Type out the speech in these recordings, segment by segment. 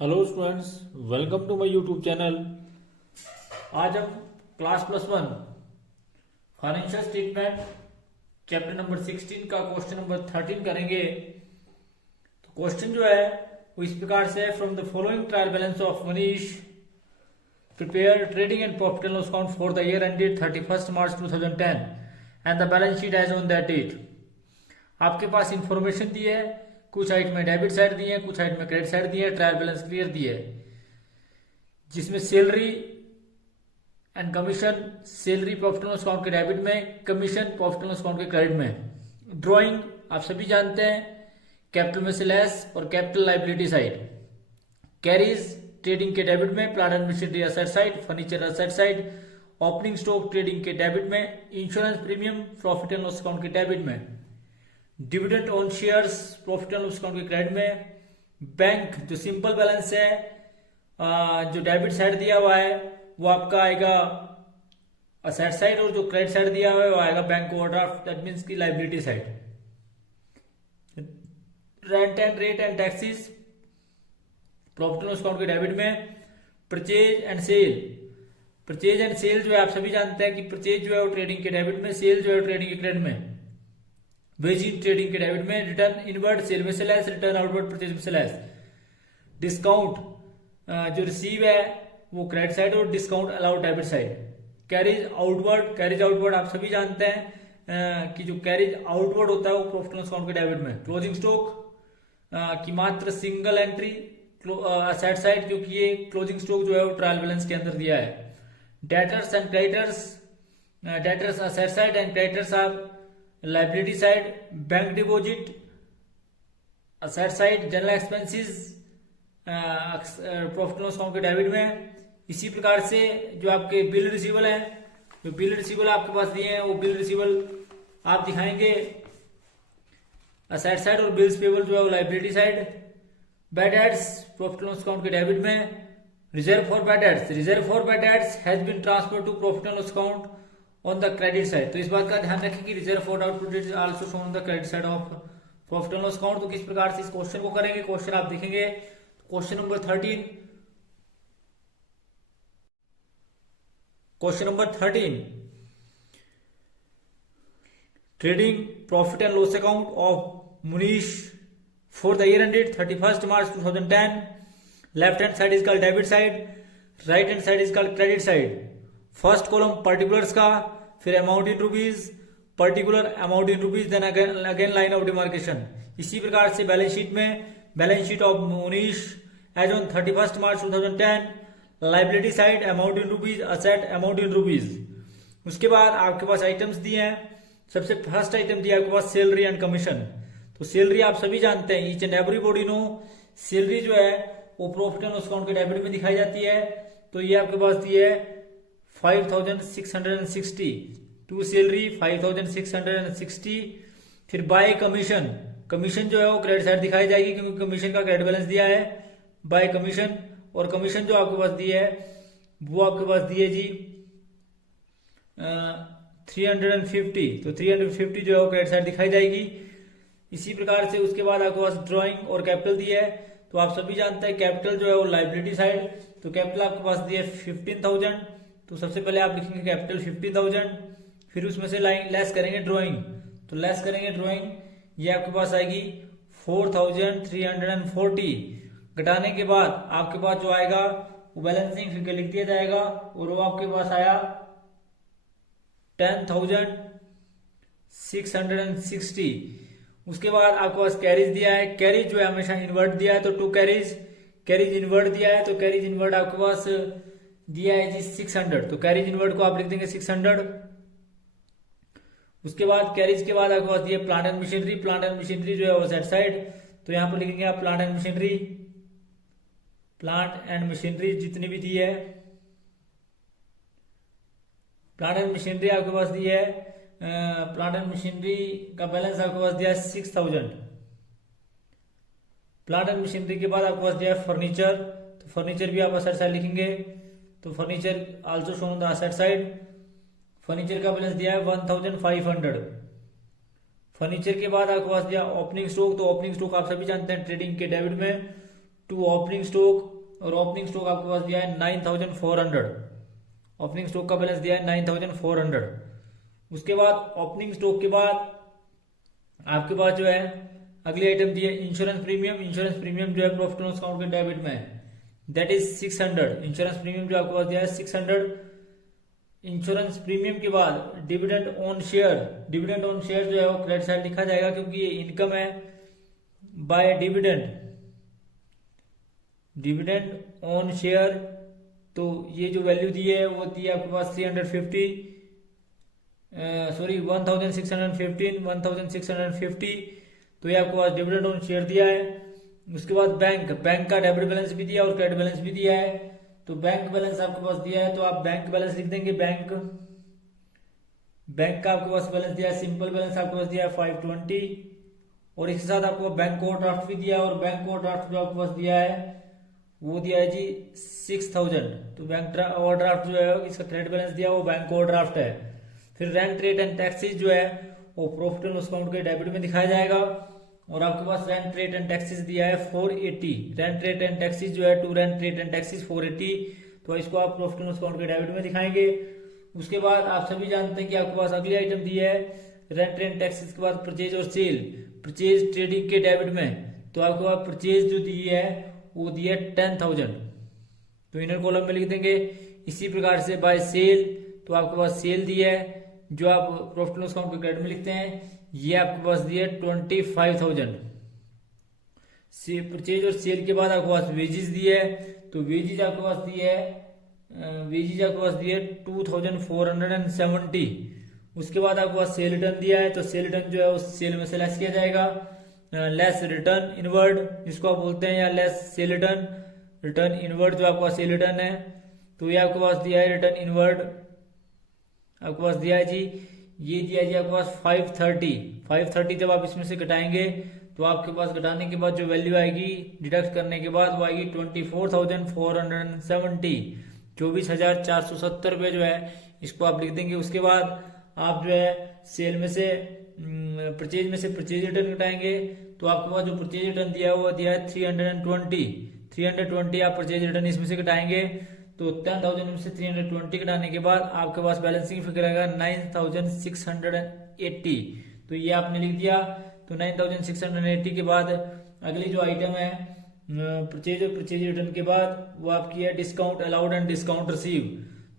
Hello students, welcome to my YouTube channel. आज हम class +1 financial statement chapter number 16 का question number 13 करेंगे। तो क्वेश्चन जो है वो इस प्रकार से है, from the following trial balance of Manish prepare trading and profit and loss account for the year ended 31 March 2010 and the balance sheet as on that date. आपके पास इंफॉर्मेशन दी है, कुछ साइड में डेबिट साइड दी है, कुछ साइड में credit side दी है, trial balance clear the है, जिसमें salary and commission, salary profit and loss account के डेबिट में, commission profit and loss account के क्रेडिट में। ड्राइंग आप सभी जानते हैं, कैपिटल में से लेस और capital liability side. Carries trading के डेबिट में, plant and machinery asset side, furniture asset side, opening stock trading के डेबिट में, insurance premium profit and loss account के डेबिट में, dividend on shares profit and loss account के credit में। Bank जो simple balance है, जो डेबिट साइड दिया हुआ है वो आपका आएगा असेट साइड, और जो क्रेडिट साइड दिया हुआ है वो आएगा बैंक ओवरड्राफ्ट, दैट मींस की liability side. Rent and rate and taxes profit and loss account के डेबिट में। Purchase and sale, purchase and sale जो है आप सभी जानते हैं कि परचेज जो है वो ट्रेडिंग के डेबिट में, सेल जो है ट्रेडिंग के क्रेडिट में। वेजिंग ट्रेडिंग के डेबिट में, रिटर्न इनवर्ड सेल में से लेस, रिटर्न आउटवर्ड परचेज में से लेस। डिस्काउंट जो रिसीव है वो क्रेडिट साइड और discount allowed debit side. Carriage outward, carriage outward आप सभी जानते हैं कि जो कैरिज आउटवर्ड होता है वो प्रॉफिट एंड लॉस अकाउंट के डेबिट में। क्लोजिंग स्टॉक की मात्र सिंगल एंट्री असेट साइड, क्योंकि ये क्लोजिंग स्टॉक जो है वो ट्रायल बैलेंस के अंदर दिया है। Debtors and creditors, debtors asset side and creditors are liability side. Bank deposit asset side, general expenses profit and loss account के डेबिट में। इसी प्रकार से जो आपके बिल रिसीवल है, जो बिल रिसीवल आपके पास दिए हैं वो बिल रिसीवल आप दिखाएंगे असेट साइड, और बिल्स पेबल जो है वो liability side. Bad debts profit and loss account के डेबिट में। Reserve for bad debts, reserve for bad debts has been transfer to profit and loss account on the credit side. तो इस बात का ध्यान रखें कि reserve for output is also shown on the credit side of profit and loss account. तो किस प्रकार से इस क्वेश्चन को करेंगे, क्वेश्चन आप देखेंगे question number 13। Question number 13, trading profit and loss account of Munish for the year ended 31 March 2010। Left hand side is called debit side, right hand side is called credit side. First column particulars का, फिर amount in rupees, particular amount in rupees, then again line of demarcation. इसी प्रकार से balance sheet में, balance sheet of Munish as on 31 March 2010, liability side amount in rupees, asset amount in rupees. उसके बाद आपके पास items दिए हैं। सबसे फर्स्ट आइटम दिया आपके पास सैलरी एंड कमीशन। तो सैलरी आप सभी जानते हैं, each and everybody know, salary जो है वो प्रॉफिट एंड लॉस अकाउंट के डेबिट में दिखाई जाती है। तो ये आपके पास दी है 5660 टू सैलरी 5660। फिर बाय कमीशन, कमीशन जो है वो क्रेडिट साइड दिखाई जाएगी क्योंकि कमीशन का क्रेडिट बैलेंस दिया है बाय कमीशन। और कमीशन जो आपके पास दी है वो आपके पास दी है जी 350। तो 350 जो है वो क्रेडिट साइड दिखाई जाएगी। इसी प्रकार से उसके बाद आपके पास ड्राइंग और कैपिटल दी है। तो आप सभी जानते हैं कैपिटल जो है वो लाइबिलिटी साइड, तो कैपिटल आपके पास दी है 15,000। तो सबसे पहले आप लिखेंगे कैपिटल 15,000, फिर उसमें से लाइन लेस करेंगे ड्राइंग, तो लेस करेंगे ड्राइंग, ये आपके पास आएगी 4,340। घटाने के बाद आपके पास जो आएगा वो बैलेंसिंग फिगर लिख दिया जाएगा, और वो आपके पास आया 10,660। उसके बाद आपके पास कैरीज दिया है, कैरीज जो है हमेशा इनवर्ट दिया है, तो टू कैरीज, कैरीज इनवर्ट दिया है, तो कैरीज इनवर्ट आपके पास दिया है जी 600। तो कैरीज इनवर्ट को आप लिख देंगे 600। उसके बाद कैरीज के बाद आपके पास दिया plant and machinery, plant and machinery जो है वो सेट साइड, तो यहां पर लिखेंगे आप plant and machinery, plant and machinery जितनी भी दी है, प्लांट एंड मशीनरी आपके पास दी है, प्लांट एंड मशीनरी का बैलेंस आपके पास दिया है 6,000। प्लांट एंड मशीनरी के बाद आपके पास दिया है फर्नीचर, तो फर्नीचर भी आप असेट साइड लिखेंगे, तो furniture also shown on the asset side. Furniture का बैलेंस दिया है 1,500। फर्नीचर के बाद आपके पास दिया ओपनिंग स्टॉक, तो ओपनिंग स्टॉक आप सभी जानते हैं ट्रेडिंग के डेबिट में टू ओपनिंग स्टॉक, और ओपनिंग स्टॉक आपके पास दिया है 9400। ओपनिंग स्टॉक का बैलेंस दिया है 9400। उसके बाद ओपनिंग स्टॉक के बाद आपके पास जो है अगली आइटम दी है इंश्योरेंस प्रीमियम। इंश्योरेंस प्रीमियम जो है प्रॉफिट एंड लॉस अकाउंट के डेबिट में, दैट इज 600। इंश्योरेंस प्रीमियम जो आपके पास दिया है 600। इंश्योरेंस प्रीमियम के बाद dividend on share, dividend on share जो है वो क्रेडिट साइड लिखा जाएगा क्योंकि ये इनकम है by dividend, dividend on share. तो ये जो वैल्यू दी है वो दी है आपके पास 1650। तो ये आपके पास डिविडेंड ऑन शेयर दिया है। उसके बाद बैंक का डेबिट बैलेंस भी दिया और क्रेडिट बैलेंस भी दिया है। तो बैंक बैलेंस आपके पास दिया है तो आप बैंक बैलेंस लिख देंगे। बैंक का आपके पास बैलेंस दिया है, सिंपल बैलेंस आपके पास दिया है 520, और इसके साथ आपको बैंक ओवरड्राफ्ट भी दिया है, और बैंक ओवरड्राफ्ट जो आपके पास दिया है वो दिया है जी 6000। तो बैंक ओवरड्राफ्ट जो है इसका क्रेडिट बैलेंस दिया वो बैंक ओवरड्राफ्ट है। फिर रेंट रेट एंड टैक्सेस जो है वो प्रॉफिट एंड लॉस अकाउंट के डेबिट में दिखाया जाएगा, और आपके पास रेंट रेट एंड टैक्सेस दिया है 480। रेंट रेट एंड टैक्सेस जो है to rent rate and taxes 480, तो इसको आप प्रॉफिट एंड लॉस अकाउंट के डेबिट में दिखाएंगे। उसके बाद आप सभी जानते हैं कि आपके पास अगली आइटम दी है रेंट रेट टैक्सेस के बाद परचेज और सेल, परचेज ट्रेडिंग के डेबिट में। तो आपके पास परचेज जो दी है वो दी है 10,000, तो इनर कॉलम में लिख देंगे। इसी प्रकार से बाय सेल, तो आपके पास सेल दी है जो आप प्रॉफिट एंड लॉस अकाउंट के क्रेडिट में लिखते हैं, ये आपके पास दी है 25,000। परचेज और सेल के बाद आपके पास वेजेस दी है, तो वेजेस आपके पास दी है 2470। उसके बाद आपके पास सेल रिटर्न दिया है, तो सेल रिटर्न जो है उस सेल में से लेस किया जाएगा, लेस रिटर्न इनवर्ड जिसको आप बोलते हैं, या less cell return, return inward जो आपके पास सेल रिटर्न है। तो ये आपके पास दिया है रिटर्न इनवर्ड आपके पास दिया है जी, ये दिया है जी आपके पास 530। जब आप इसमें से घटाएंगे तो आपके पास घटाने के बाद जो वैल्यू आएगी डिडक्ट करने के बाद वो आएगी 24,470, 24,470 रुपये जो है इसको आप लिख देंगे। उसके बाद आप जो है सेल में से परचेज में से परचेज रिटर्न घटाएंगे, तो आपके पास जो परचेज रिटर्न दिया है वो दिया है 320 आप परचेज रिटर्न इसमें से घटाएंगे। तो 10,000 में से 320 घटाने के बाद आपके पास बैलेंसिंग फिगर आएगा 9,680, तो ये आपने लिख दिया। तो 9,680 के बाद अगली जो आइटम है परचेज और परचेज रिटर्न के बाद वो आपकी है discount allowed and discount receive.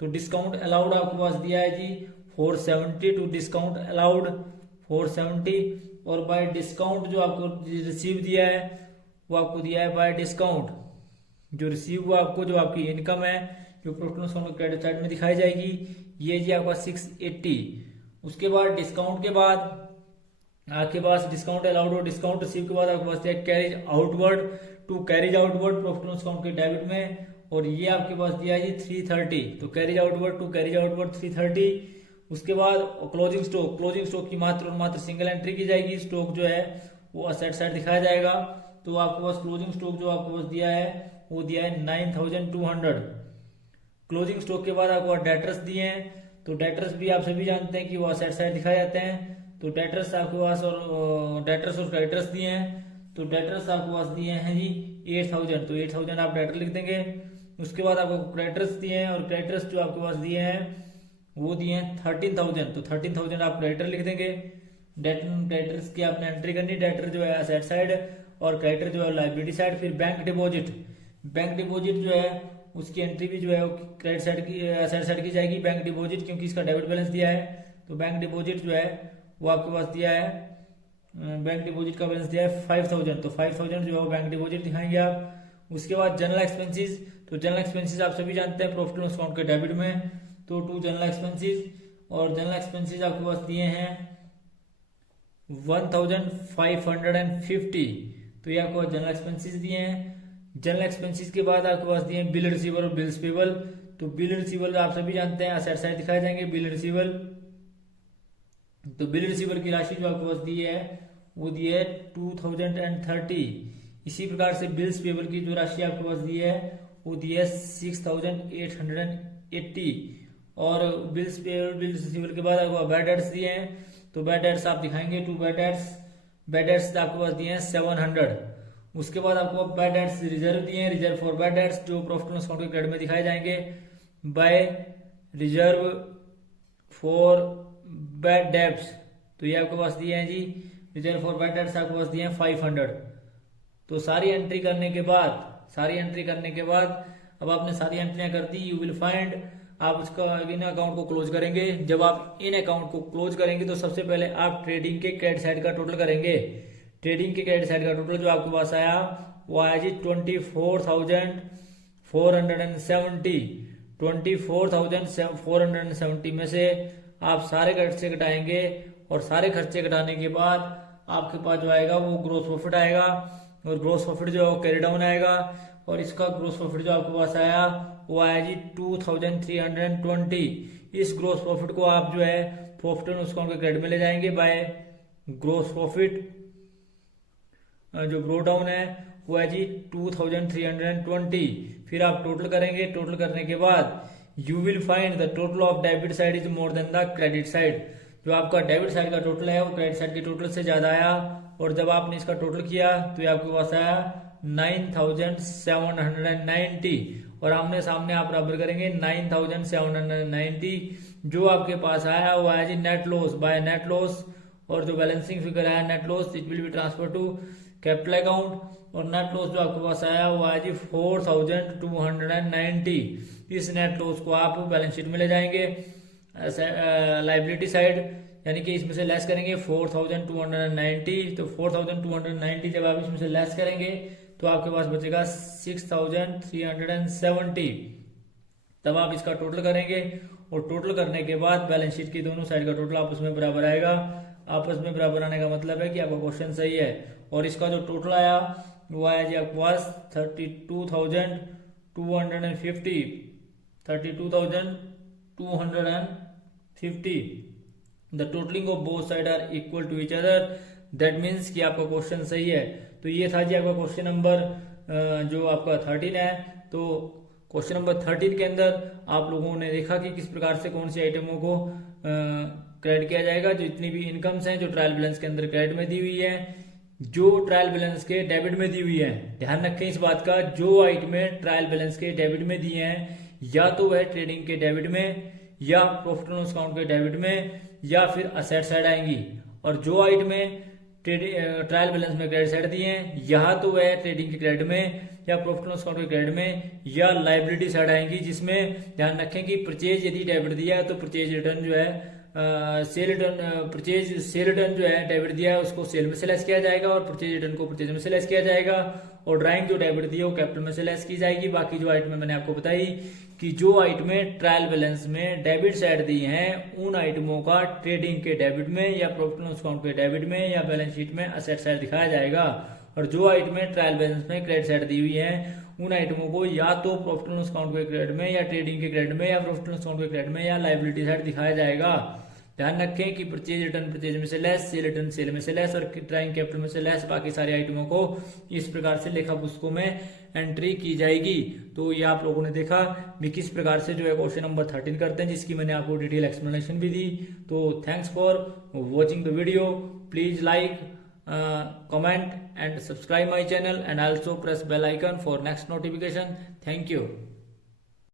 तो डिस्काउंट अलाउड आपके पास दिया है जी 470, टू डिस्काउंट अलाउड 470, और बाय डिस्काउंट जो आपको रिसीव दिया है वो आपको दिया है बाय डिस्काउंट। जो रिसीव हुआ आपको जो आपकी इनकम है जो profit and loss credit side में दिखाई जाएगी, ये जी आपका 680। उसके बाद डिस्काउंट के बाद आपके पास डिस्काउंट अलाउड और डिस्काउंट रिसीव के बाद आपके पास carriage outward, to carriage outward profit and loss account के डेबिट में, और ये आपके पास दिया है जी 330। तो carriage outward to carriage outward 330। उसके बाद क्लोजिंग स्टॉक की मात्र और मात्र सिंगल एंट्री की जाएगी, स्टॉक जो है वो असेट साइड दिखाया जाएगा। तो आपके पास क्लोजिंग स्टॉक जो आपके पास दिया है वो दिया है 9,200। क्लोजिंग स्टॉक के बाद आपको डेटर्स दिए हैं, तो डेटर्स भी आप सभी जानते हैं कि वो असेट साइड दिखाए जाते हैं। तो डेटर्स आपके पास और डेटर्स और क्रेडिटर्स दिए हैं, तो डेटर्स आपके पास दिए हैं जी 8,000, तो 8,000 आप डेटर लिख देंगे। उसके बाद आपको क्रेडिटर्स दिए हैं, और क्रेडिटर्स जो आपके पास दिए हैं वो दिए हैं 13,000, तो 13,000 आप क्रेडिटर लिख देंगे। डेटर्स की आपने एंट्री करनी, डेटर जो है असेट साइड और क्रेडिटर जो है लायबिलिटी साइड। फिर बैंक डिपॉजिट जो है उसकी एंट्री भी जो है क्रेडिट साइड की असेट साइड की जाएगी, बैंक डिपॉजिट, क्योंकि इसका डेबिट बैलेंस दिया है। तो बैंक डिपॉजिट जो है वो आपके पास दिया है, बैंक डिपॉजिट का बैलेंस दिया है 5,000, तो 5,000 जो है बैंक डिपॉजिट दिखाएंगे आप। उसके बाद जनरल एक्सपेंसेस, तो जनरल एक्सपेंसेस आप सभी जानते हैं प्रॉफिट एंड लॉस अकाउंट के डेबिट में, तो टू जनरल एक्सपेंसेस, और जनरल एक्सपेंसेस आपके पास दिए हैं 1,550, तो ये आपको जनरल एक्सपेंसेस दिए हैं। जनरल एक्सपेंसेस के बाद आपके पास दिए हैं बिल रिसीवल और बिल्स पेबल, तो बिल रिसीवल आप सभी जानते हैं असेट साइड दिखाए जाएंगे बिल रिसीवल। तो बिल रिसीवल की राशि जो आपके पास दी है वो दी है 2,030। इसी प्रकार से बिल्स पेबल की जो राशि आपके पास दी है वो दी है 6,880, और बिल्स पेबल बिल रिसीवल के बाद आपको बैड डेट्स दिए हैं, तो बैड डेट्स आप दिखाएंगे टू बैड डेट्स आपके पास दिए हैं 700। उसके बाद आपको बैड डेट्स रिजर्व दिए हैं, रिजर्व फॉर बैड डेट्स जो प्रॉफिट एंड लॉस अकाउंट के क्रेडिट में दिखाए जाएंगे by reserve for bad debts, तो ये आपके पास दिए हैं जी। रिजर्व फॉर बैड डेट्स आपके पास दिए हैं 500। तो सारी एंट्री करने के बाद अब आपने सारी एंट्रियां कर दी, यू विल फाइंड, आप उसका इन अकाउंट को क्लोज करेंगे। जब आप इन अकाउंट को क्लोज करेंगे तो सबसे पहले आप ट्रेडिंग के क्रेडिट साइड का टोटल करेंगे। ट्रेडिंग के क्रेडिट साइड का टोटल जो आपके पास आया वो आया जी 24,470। 24,470 में से आप सारे खर्चे घटाएंगे और सारे खर्चे घटाने के बाद आपके पास जो आएगा वो ग्रोस प्रॉफिट आएगा, और ग्रोस प्रॉफिट जो कैरी डाउन आएगा, और इसका ग्रोस प्रॉफिट जो आपके पास आया वो आया जी 2,320। इस ग्रोस प्रॉफिट को आप जो है प्रॉफिट एंड लॉस अकाउंट के क्रेडिट में ले जाएंगे बाय ग्रोस प्रॉफिट। जो ब्रो डाउन है वो है जी 2,320। फिर आप टोटल करेंगे, टोटल करने के बाद you will find the total of debit side is more than the credit side. जो आपका डेबिट साइड का टोटल है वो क्रेडिट साइड के टोटल से ज्यादा आया, और जब आपने इसका टोटल किया तो ये आपके पास आया 9,790, और आमने सामने आप बराबर करेंगे 9,790। जो आपके पास आया वो आया जी net loss by net loss, और जो बैलेंसिंग फिगर आया net loss it will be transfer to capital account, और नेट लॉस जो आपके पास आया वो आया जी 4,290। इस नेट लॉस को आप बैलेंस शीट में ले जाएंगे लाइबिलिटी साइड, यानी कि इसमें से लेस करेंगे 4,290। तो 4,290 जब आप इसमें से लेस करेंगे तो आपके पास बचेगा 6,370। तब आप इसका टोटल करेंगे, और टोटल करने के बाद बैलेंस शीट की दोनों साइड का टोटल आपस में बराबर आएगा। आपस में बराबर आने का मतलब है कि आपका क्वेश्चन सही है। और इसका जो टोटल आया वो आया जी आपके पास 32,250। 32,250। The totalling of both side are equal to each other, that means कि आपका क्वेश्चन सही है। तो ये था जी आपका क्वेश्चन नंबर जो आपका 13 है। तो क्वेश्चन नंबर 13 के अंदर आप लोगों ने देखा कि किस प्रकार से कौन सी आइटमों को क्रेडिट किया जाएगा। जो जितनी भी इनकम्स हैं जो ट्रायल बैलेंस के अंदर क्रेडिट में दी हुई है, जो ट्रायल बैलेंस के डेबिट में दी हुई है, ध्यान रखें इस बात का, जो आइटमें ट्रायल बैलेंस के डेबिट में दी हैं या तो वह ट्रेडिंग के डेबिट में या प्रॉफिट एंड लॉस अकाउंट के डेबिट में या फिर असेट साइड आएंगी, और जो आइटमें ट्रायल बैलेंस में क्रेडिट साइड दिए हैं या तो वह ट्रेडिंग के क्रेडिट में या प्रॉफिट एंड लॉस अकाउंट के क्रेडिट में या लाइबिलिटी साइड आएंगी, जिसमें ध्यान रखें कि परचेज यदि डेबिट दिया है तो परचेज रिटर्न जो है cell return, purchase sale return जो है डेबिट दिया है उसको सेल में से लेस किया जाएगा, और परचेज रिटर्न को परचेज में से लेस किया जाएगा, और ड्राइंग जो डेबिट दी है वो कैपिटल में से लेस की जाएगी। बाकी जो आइटमें मैंने आपको बताई कि जो आइटमें ट्रायल बैलेंस में डेबिट साइड दी हैं उन आइटमों का ट्रेडिंग के डेबिट में या प्रॉफिट एंड लॉस अकाउंट के डेबिट में या बैलेंस शीट में असेट साइड दिखाया जाएगा, और जो आइटमें ट्रायल बैलेंस में क्रेडिट साइड दी हुई है उन आइटमों को या तो प्रॉफिट एंड लॉस अकाउंट के क्रेडिट में या ट्रेडिंग के क्रेडिट में या प्रॉफिट एंड लॉस अकाउंट के क्रेडिट में या लाइबिलिटी साइड दिखाया जाएगा। ध्यान रखें कि परचेज रिटर्न परचेज में से लेस, सेल रिटर्न सेल में से लेस, और ड्राइंग कैपिटल में से लेस, बाकी सारे आइटमों को इस प्रकार से लेखा पुस्तकों में एंट्री की जाएगी। तो ये आप लोगों ने देखा भी किस प्रकार से जो है क्वेश्चन नंबर 13 करते हैं, जिसकी मैंने आपको डिटेल एक्सप्लेनेशन भी दी। तो thanks for watching the video. Please like, comment and subscribe my channel and also press bell icon for next notification. Thank you.